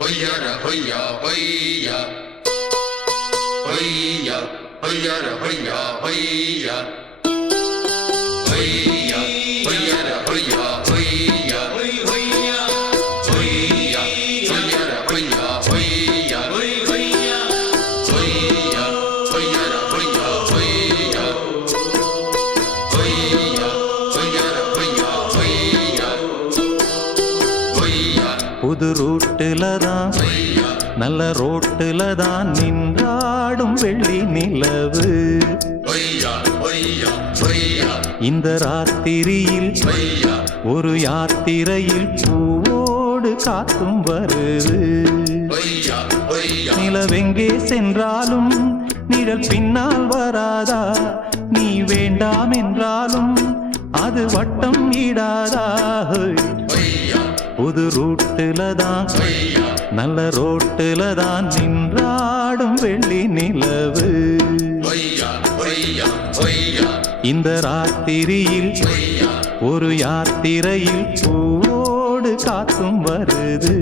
hoyara hoya hoya hoya hoyara hoya hoya hoya hoyara hoya hoya hoya hoya hoyara hoya hoya hoya hoyara hoya hoya hoya hoyara hoya hoya புது ரூட்டுல தான் நல்ல ரோட்டுல தான் நின்றாடும் வெள்ளி நிலவு. இந்த ராத்திரியில் ஒரு யாத்திரையில் பூவோடு காத்தும் வருது. நிலவெங்கே சென்றாலும் நிழல் பின்னால் வராதா? நீ வேண்டாம் என்றாலும் அது வட்டம் இடாதா? புது ரூட்டுல தான் நல்ல ரோட்டுல தான் நின்றாடும் வெள்ளி நிலவு. இந்த ராத்திரியில் ஒரு யாத்திரையில் பூவோடு காத்தும் வருது.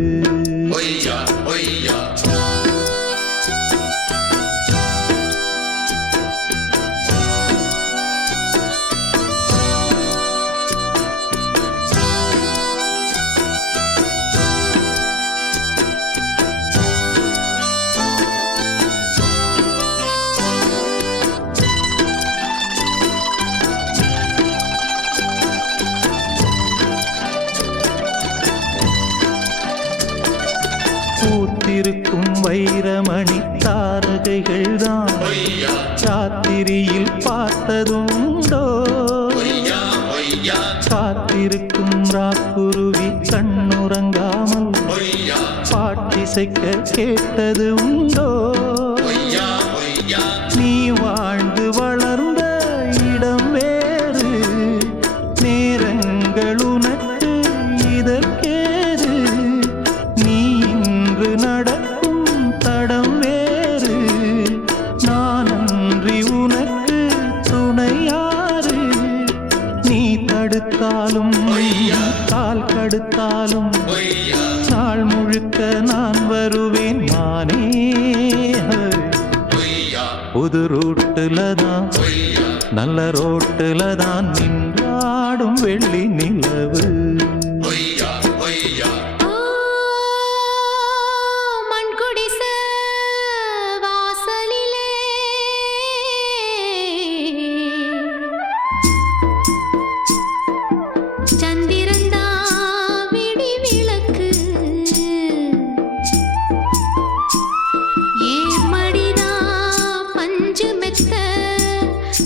பூத்திருக்கும் வைரமணி தாரகைகள் தான் ராத்திரியில் பார்த்ததுண்டோ? காத்திருக்கும் ராக்குருவி கண்ணுறங்காமல் பாட்டிசைக்க கேட்டது உண்டோ? நீ வாழ்ந்து வளர்ந்த இடம் வேறு, நேரங்கள் உனக்கு இதற்கேது. நீ இன்று நடக்கும் தடம் வேறு, நான் அன்றி உனக்கு துணையாறு. நீ தடுத்தாலும் கால் கடுத்தாலும் நாள் முழுக்க நான் வருவேன் மானே. புது ரூட்டுல தான் நல்ல ரோட்டுல தான் நின்றாடும் வெள்ளி நிலவு.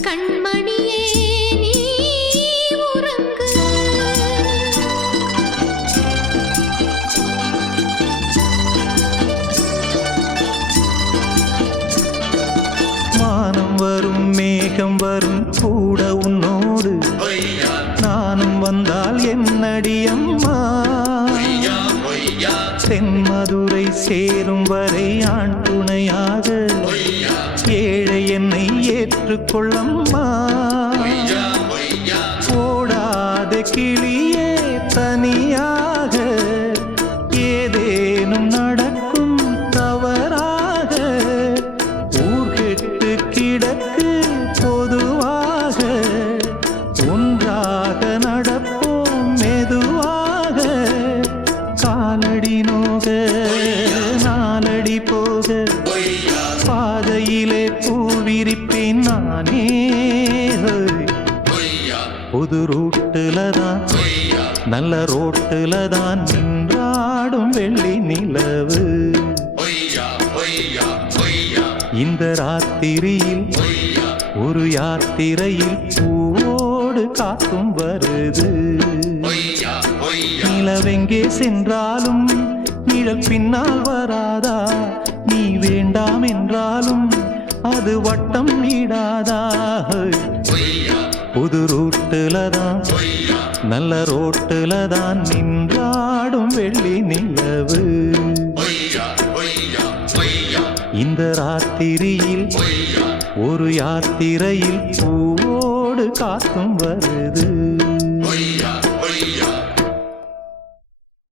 கண்மணியே நீ உறங்கு. வானம் வரும் மேகம் வரும் கூட உன்னோடு, நானும் வந்தால் என்னடி அம்மா? தென்மதுரை சேரும் வரை ஆண் துணையாக ஏழை என்னை ஏற்றுக்கொள்ளம்மா. ஓடாத கிளியே தனியாக ஏதேனும் நடக்கும் தவறாக, ஊர்கெட்டு கிடக்கு பொதுவாக ஒன்றாக நடப்போம் மெதுவாக. காலடி நோக நாலடி போக பாதையிலே பூவிரிப்பேன் நானே. புது ரூட்டுல தான் நல்ல ரோட்டுல தான் நின்றாடும் வெள்ளி நிலவு. இந்த ராத்திரியில் ஒரு யாத்திரையில் பூவோடு காத்தும் வருது. நிலவெங்கே சென்றாலும் நிழல் பின்னால் வராதா? நீ வேண்டாம் என்றாலும் அது வட்டம் இடாதா? புது ரூட்டுல தான் நல்ல ரோட்டுல தான் நின்றாடும் வெள்ளி நிலவு. இந்த ராத்திரியில் ஒரு யாத்திரையில் பூவோடு காத்தும் வருது.